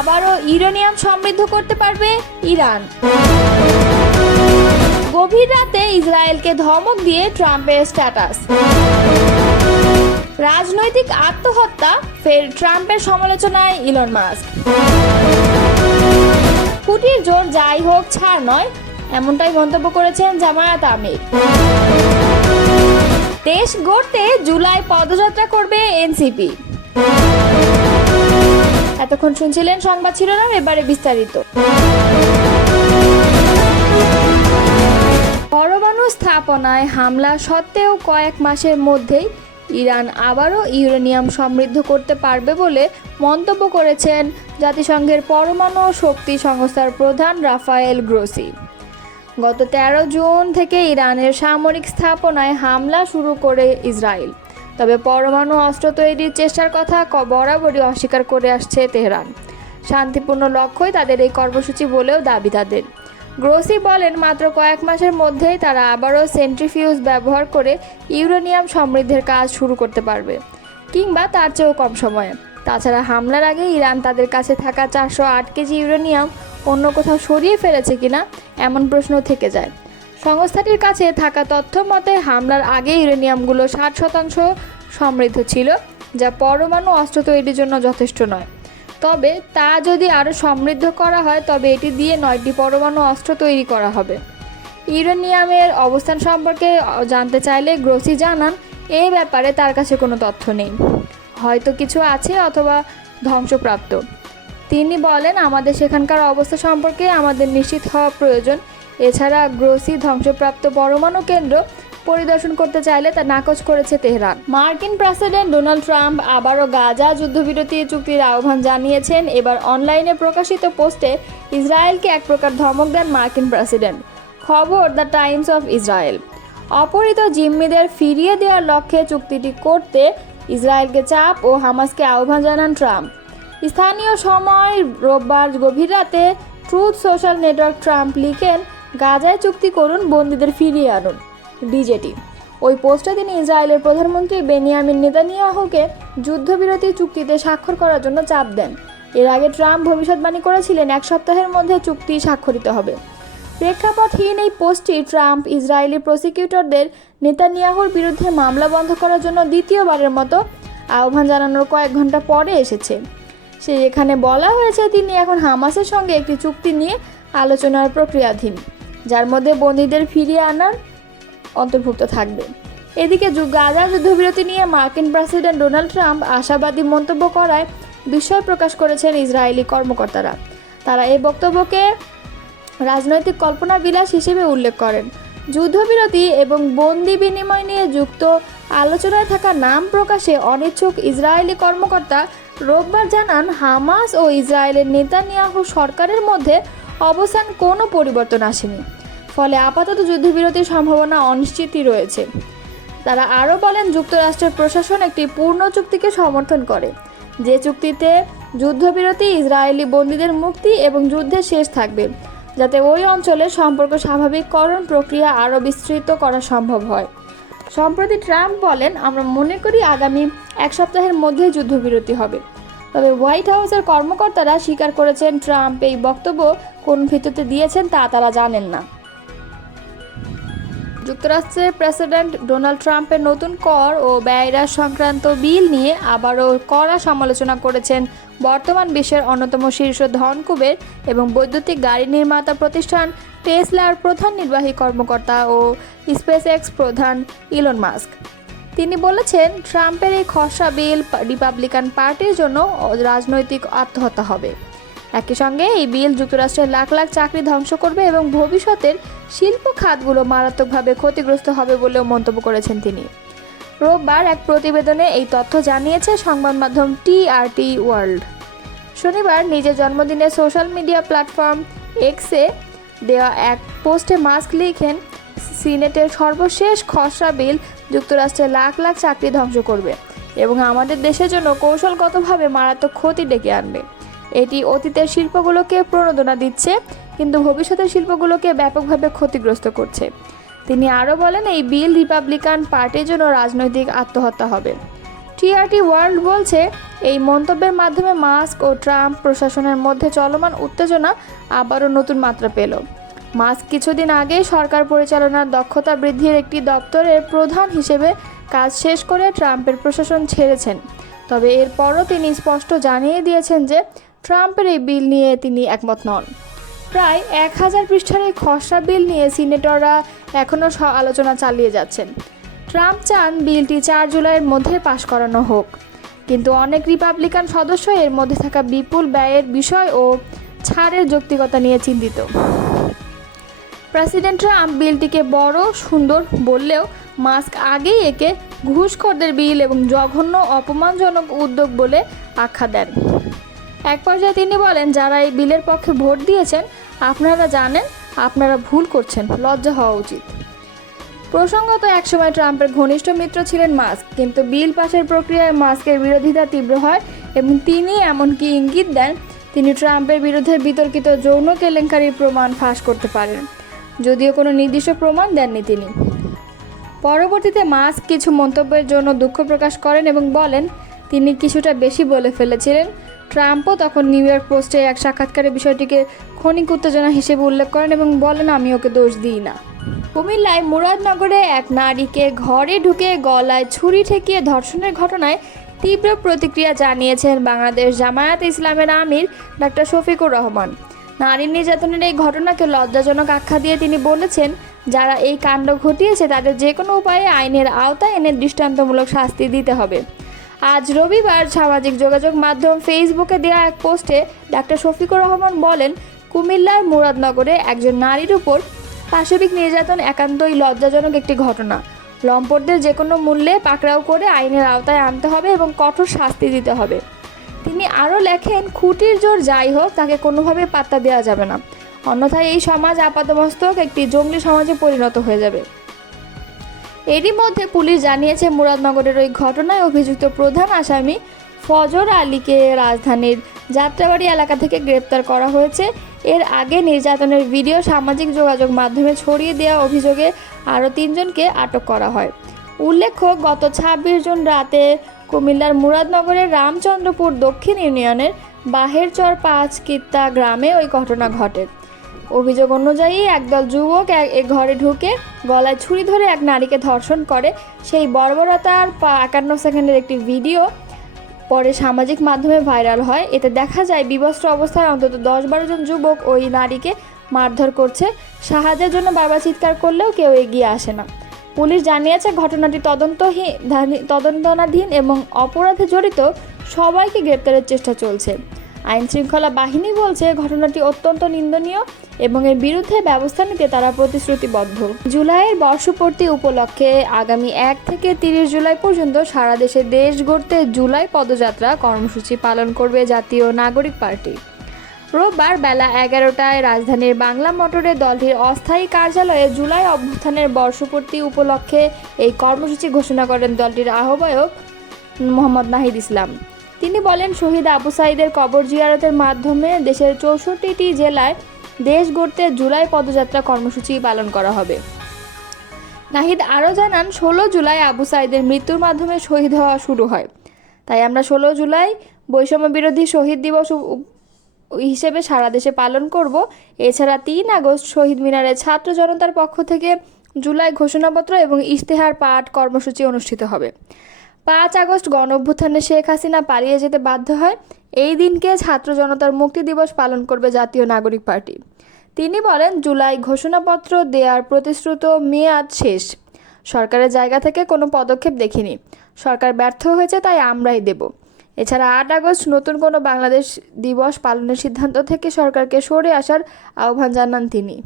আবারও ইউরেনিয়াম সমৃদ্ধ করতে পারবে ইরান। গভীর রাতে ইসরায়েলকে ধমক দিয়ে ট্রাম্পের স্ট্যাটাস। রাজনৈতিক আত্মহত্যা, ফের ট্রাম্পের সমালোচনায় ইলন মাস্ক। কুটির জোর যাই হোক ছাড় নয়, এমনটাই মন্তব্য করেছেন জামায়াত আমির। দেশ গড়তে জুলাই পদযাত্রা করবে এনসিপি। এতক্ষণ শুনছিলেন সংবাদ শিরোনাম, এবারে বিস্তারিত। পরমাণু স্থাপনায় হামলা সত্ত্বেও কয়েক মাসের মধ্যেই ইরান আবারও ইউরেনিয়াম সমৃদ্ধ করতে পারবে বলে মন্তব্য করেছেন জাতিসংঘের পরমাণু শক্তি সংস্থার প্রধান রাফায়েল গ্রোসি। গত 13 জুন থেকে ইরানের সামরিক স্থাপনায় হামলা শুরু করে ইসরায়েল, তবে পরমাণু অস্ত্র তৈরির চেষ্টার কথা বরাবরই অস্বীকার করে আসছে তেহরান। শান্তিপূর্ণ লক্ষ্যই তাদের এই কর্মসূচি বলেও দাবি তাদের। গ্রোসি বলেন, মাত্র কয়েক মাসের মধ্যেই তারা আবারও সেন্ট্রিফিউজ ব্যবহার করে ইউরেনিয়াম সমৃদ্ধের কাজ শুরু করতে পারবে, কিংবা তার চেয়েও কম সময়ে। তাছাড়া হামলার আগে ইরান তাদের কাছে থাকা 408 কেজি ইউরেনিয়াম অন্য কোথাও সরিয়ে ফেলেছে কিনা এমন প্রশ্ন থেকে যায়। সংস্থাটির কাছে থাকা তথ্য মতে হামলার আগে ইউরেনিয়ামগুলো 60% সমৃদ্ধ ছিল, যা পরমাণু অস্ত্র তৈরির জন্য যথেষ্ট নয়। তবে তা যদি আরও সমৃদ্ধ করা হয় তবে এটি দিয়ে 9টি পরমাণু অস্ত্র তৈরি করা হবে। ইউরেনিয়ামের অবস্থান সম্পর্কে জানতে চাইলে গ্রোসি জানান, এই ব্যাপারে তার কাছে কোনো তথ্য নেই, হয়তো কিছু আছে অথবা ধ্বংসপ্রাপ্ত। তিনি বলেন, আমাদের সেখানকার অবস্থা সম্পর্কে আমাদের নিশ্চিত হওয়া প্রয়োজন। এছাড়া গ্রোসি ধ্বংসপ্রাপ্ত পরমাণু কেন্দ্র পরিদর্শন করতে চাইলে তা নাকচ করেছে তেহরান। মার্কিন প্রেসিডেন্ট ডোনাল্ড ট্রাম্প আবারও গাজা যুদ্ধবিরতি চুক্তির আহ্বান জানিয়েছেন। এবার অনলাইনে প্রকাশিত পোস্টে ইসরায়েলকে এক প্রকার ধমক দেন মার্কিন প্রেসিডেন্ট। খবর দ্য টাইমস অফ ইসরায়েল। অপহৃত জিম্মিদের ফিরিয়ে দেওয়ার লক্ষ্যে চুক্তিটি করতে ইসরায়েলকে চাপ ও হামাসকে আহ্বান জানান ট্রাম্প। স্থানীয় সময় রোববার গভীর রাতে ট্রুথ সোশ্যাল নেটওয়ার্ক ট্রাম্প লিখেন, গাজায় চুক্তি করুন, বন্দীদের ফিরিয়ে আনুন। ডিজেটি। ওই পোস্টে তিনি ইসরায়েলের প্রধানমন্ত্রী বেনিয়ামিন নেতানিয়াহুকে যুদ্ধবিরতি চুক্তিতে স্বাক্ষর করার জন্য চাপ দেন। এর আগে ট্রাম্প ভবিষ্যৎবাণী করেছিলেন 1 সপ্তাহের মধ্যে চুক্তি স্বাক্ষরিত হবে। প্রেক্ষাপটহীন এই পোস্টটি ট্রাম্প ইসরায়েলি প্রসিকিউটরদের নেতানিয়াহুর বিরুদ্ধে মামলা বন্ধ করার জন্য দ্বিতীয়বারের মতো আহ্বান জানানোর কয়েক ঘন্টা পরে এসেছে। এখানে বলা হয়েছে তিনি এখন হামাসের সঙ্গে একটি চুক্তি নিয়ে আলোচনার প্রক্রিয়াধীন, যার মধ্যে বন্দীদের ফিরিয়ে আনার অন্তর্ভুক্ত থাকবে। এদিকে গাজা যুদ্ধবিরতি নিয়ে মার্কিন প্রেসিডেন্ট ডোনাল্ড ট্রাম্প আশাবাদী মন্তব্য করায় বিস্ময় প্রকাশ করেছেন ইসরায়েলি কর্মকর্তারা। তারা এই বক্তব্যকে রাজনৈতিক কল্পনা বিলাস হিসেবে উল্লেখ করেন। যুদ্ধবিরতি এবং বন্দি বিনিময় নিয়ে যুক্ত আলোচনায় থাকা নাম প্রকাশে অনিচ্ছুক ইসরায়েলি কর্মকর্তা রোববার জানান, হামাস ও ইসরায়েলের নেতানিয়াহু সরকারের মধ্যে অবস্থান কোনো পরিবর্তন আসেনি, ফলে আপাতত যুদ্ধবিরতির সম্ভাবনা অনিশ্চিতই রয়েছে। তারা আরও বলেন, যুক্তরাষ্ট্রের প্রশাসন একটি পূর্ণ চুক্তিকে সমর্থন করে, যে চুক্তিতে যুদ্ধবিরতি, ইসরায়েলি বন্দীদের মুক্তি এবং যুদ্ধের শেষ থাকবে, যাতে ওই অঞ্চলের সম্পর্ক স্বাভাবিককরণ প্রক্রিয়া আরও বিস্তৃত করা সম্ভব হয়। সম্প্রতি ট্রাম্প বলেন, আমরা মনে করি আগামী 1 সপ্তাহের মধ্যে যুদ্ধবিরতি হবে। তবে হোয়াইট হাউসের কর্মকর্তারা স্বীকার করেছেন, ট্রাম্প এই বক্তব্য কোন ভিত্তিতে দিয়েছেন তা তারা জানেন না। যুক্তরাষ্ট্রের প্রেসিডেন্ট ডোনাল্ড ট্রাম্পের নতুন কর ও ব্যয় হ্রাস সংক্রান্ত বিল নিয়ে আবারও কড়া সমালোচনা করেছেন বর্তমান বিশ্বের অন্যতম শীর্ষ ধনকুবের এবং বৈদ্যুতিক গাড়ি নির্মাতা প্রতিষ্ঠান টেসলার প্রধান নির্বাহী কর্মকর্তা ও স্পেসএক্স প্রধান ইলন মাস্ক। তিনি বলেছেন, ট্রাম্পের এই খসড়া বিল রিপাবলিকান পার্টির জন্য রাজনৈতিক আত্মহত্যা হবে। একই সঙ্গে এই বিল যুক্তরাষ্ট্রের লাখ লাখ চাকরি ধ্বংস করবে এবং ভবিষ্যতের শিল্প খাতগুলো মারাত্মকভাবে ক্ষতিগ্রস্ত হবে বলেও মন্তব্য করেছেন তিনি। রোববার এক প্রতিবেদনে এই তথ্য জানিয়েছে সংবাদ মাধ্যম টিআরটি ওয়ার্ল্ড। শনিবার নিজের জন্মদিনে সোশ্যাল মিডিয়া প্ল্যাটফর্ম এক্সে দেওয়া এক পোস্টে মাস্ক লিখেন, সিনেটের সর্বশেষ খসড়া বিল যুক্তরাষ্ট্রের লাখ লাখ চাকরি ধ্বংস করবে এবং আমাদের দেশের জন্য কৌশলগতভাবে মারাত্মক ক্ষতি ডেকে আনবে। এটি অতীতের শিল্পগুলোকে প্রণোদনা দিচ্ছে, কিন্তু ভবিষ্যতের শিল্পগুলোকে ব্যাপকভাবে ক্ষতিগ্রস্ত করছে। তিনি আরও বলেন, এই বিল রিপাবলিকান পার্টির জন্য রাজনৈতিক আত্মহত্যা হবে। টিআরটি ওয়ার্ল্ড বলছে, এই মন্তব্যের মাধ্যমে মাস্ক ও ট্রাম্প প্রশাসনের মধ্যে চলমান উত্তেজনা আবারও নতুন মাত্রা পেল। মাস্ক কিছুদিন আগেই সরকার পরিচালনার দক্ষতা বৃদ্ধির একটি দপ্তরের প্রধান হিসেবে কাজ শেষ করে ট্রাম্পের প্রশাসন ছেড়েছেন। তবে এরপরও তিনি স্পষ্ট জানিয়ে দিয়েছেন যে ট্রাম্পের এই বিল নিয়ে তিনি একমত নন। প্রায় 1000 পৃষ্ঠার এই খসড়া বিল নিয়ে সিনেটররা এখনও আলোচনা চালিয়ে যাচ্ছেন। ট্রাম্প চান বিলটি 4 জুলাইয়ের মধ্যে পাশ করানো হোক, কিন্তু অনেক রিপাবলিকান সদস্য এর মধ্যে থাকা বিপুল ব্যয়ের বিষয় ও ছাড়ের যৌক্তিকতা নিয়ে চিন্তিত। প্রেসিডেন্ট ট্রাম্প বিলটিকে বড় সুন্দর বললেও মাস্ক আগেই একে ঘুষখোরদের বিল এবং জঘন্য অপমানজনক উদ্যোগ বলে আখ্যা দেন। এক পর্যায়ে তিনি বলেন, যারা এই বিলের পক্ষে ভোট দিয়েছেন আপনারা জানেন আপনারা ভুল করছেন, লজ্জা হওয়া উচিত। প্রসঙ্গত, একসময় ট্রাম্পের ঘনিষ্ঠ মিত্র ছিলেন মাস্ক, কিন্তু বিল পাশের প্রক্রিয়ায় মাস্কের বিরোধিতা তীব্র হয় এবং তিনি এমনকি ইঙ্গিত দেন তিনি ট্রাম্পের বিরুদ্ধে বিতর্কিত যৌন কেলেঙ্কারির প্রমাণ ফাঁস করতে পারেন, যদিও কোনো নির্দিষ্ট প্রমাণ দেননি তিনি। পরবর্তীতে মাস্ক কিছু মন্তব্যের জন্য দুঃখ প্রকাশ করেন এবং বলেন তিনি কিছুটা বেশি বলে ফেলেছিলেন। ট্রাম্পও তখন নিউ ইয়র্ক পোস্টে এক সাক্ষাৎকারে বিষয়টিকে ক্ষণিক উত্তেজনা হিসেবে উল্লেখ করেন এবং বলেন, আমি ওকে দোষ দিই না। কুমিল্লায় মুরাদনগরে এক নারীকে ঘরে ঢুকে গলায় ছুরি ঠেকিয়ে ধর্ষণের ঘটনায় তীব্র প্রতিক্রিয়া জানিয়েছেন বাংলাদেশ জামায়াতে ইসলামের আমির ডাক্তার শফিকুর রহমান। নারী নির্যাতনের এই ঘটনাকে লজ্জাজনক আখ্যা দিয়ে তিনি বলেছেন, যারা এই কাণ্ড ঘটিয়েছে তাদের যে কোনো উপায়ে আইনের আওতায় এনে দৃষ্টান্তমূলক শাস্তি দিতে হবে। আজ রবিবার সামাজিক যোগাযোগ মাধ্যম ফেসবুকে দেওয়া এক পোস্টে ডাক্তার শফিকুর রহমান বলেন, কুমিল্লার মুরাদনগরে একজন নারীর উপর পাশবিক নির্যাতন একান্তই লজ্জাজনক একটি ঘটনা। লম্পটদের যে কোনো মূল্যে পাকড়াও করে আইনের আওতায় আনতে হবে এবং কঠোর শাস্তি দিতে হবে। তিনি আরও লেখেন, খুঁটির জোর যাই হোক তাকে কোনোভাবে পাত্তা দেওয়া যাবে না, অন্যথায় এই সমাজ আপাতমস্তক একটি জঙ্গলি সমাজে পরিণত হয়ে যাবে। এরই মধ্যে পুলিশ জানিয়েছে মুরাদনগরের ওই ঘটনায় অভিযুক্ত প্রধান আসামি ফজর আলীকে রাজধানীর যাত্রাবাড়ি এলাকা থেকে গ্রেপ্তার করা হয়েছে। এর আগে নির্যাতনের ভিডিও সামাজিক যোগাযোগ মাধ্যমে ছড়িয়ে দেওয়া অভিযোগে আরও 3 জনকে আটক করা হয়। উল্লেখ্য, গত 26 জুন রাতে কুমিল্লার মুরাদনগরের রামচন্দ্রপুর দক্ষিণ ইউনিয়নের বাহেরচর 5 কিত্তা গ্রামে ওই ঘটনা ঘটে। অভিযোগ অনুযায়ী একদল যুবক এক ঘরে ঢুকে গলায় ছুরি ধরে এক নারীকে ধর্ষণ করে। সেই বর্বরতার 51 সেকেন্ডের একটি ভিডিও পরে সামাজিক মাধ্যমে ভাইরাল হয়। এতে দেখা যায় বিবস্ত্র অবস্থায় অন্তত 10-12 জন যুবক ওই নারীকে মারধর করছে। সাহায্যের জন্য বারবার চিৎকার করলেও কেউ এগিয়ে আসে না। পুলিশ জানিয়েছে ঘটনাটি তদন্তাধীন এবং অপরাধে জড়িত সবাইকে গ্রেপ্তারের চেষ্টা চলছে। আইনশৃঙ্খলা বাহিনী বলছে ঘটনাটি অত্যন্ত নিন্দনীয় এবং এর বিরুদ্ধে ব্যবস্থা নিতে তারা প্রতিশ্রুতিবদ্ধ। জুলাইয়ের বর্ষপূর্তি উপলক্ষে আগামী 1 থেকে 30 জুলাই পর্যন্ত সারা দেশে দেশ গড়তে জুলাই পদযাত্রা কর্মসূচি পালন করবে জাতীয় নাগরিক পার্টি। রোববার বেলা 11টায় রাজধানীর বাংলা মোটরে দলটির অস্থায়ী কার্যালয়ে জুলাই অভ্যুত্থানের বর্ষপূর্তি উপলক্ষে এই কর্মসূচি ঘোষণা করেন দলটির আহ্বায়ক মোহাম্মদ নাহিদ ইসলাম। তিনি বলেন, শহীদ আবু সাঈদের কবর জিয়ারতের মাধ্যমে দেশের 64টি জেলায় দেশ গড়তে জুলাই পদযাত্রা কর্মসূচি পালন করা হবে। নাহিদ আরও জানান, 16 জুলাই আবু সাঈদের মৃত্যুর মাধ্যমে শহীদ হওয়া শুরু হয়, তাই আমরা 16 জুলাই বৈষম্য বিরোধী শহীদ দিবস হিসেবে সারা দেশে পালন করব। এছাড়া 3 আগস্ট শহীদ মিনারে ছাত্র জনতার পক্ষ থেকে জুলাই ঘোষণাপত্র এবং ইশতেহার পাঠ কর্মসূচি অনুষ্ঠিত হবে। 5 আগস্ট গণঅভ্যুত্থানে শেখ হাসিনা পালিয়ে যেতে বাধ্য হয়। এই দিনকে ছাত্র জনতার মুক্তি দিবস পালন করবে জাতীয় নাগরিক পার্টি। তিনি বলেন, জুলাই ঘোষণাপত্র দেওয়ার প্রতিশ্রুত মেয়াদ শেষ। সরকারের জায়গা থেকে কোনো পদক্ষেপ দেখিনি। সরকার ব্যর্থ হয়েছে, তাই আমরাই দেব। এছাড়া 8 আগস্ট নতুন কোনো বাংলাদেশ দিবস পালনের সিদ্ধান্ত থেকে সরকারকে সরে আসার আহ্বান জানান তিনি।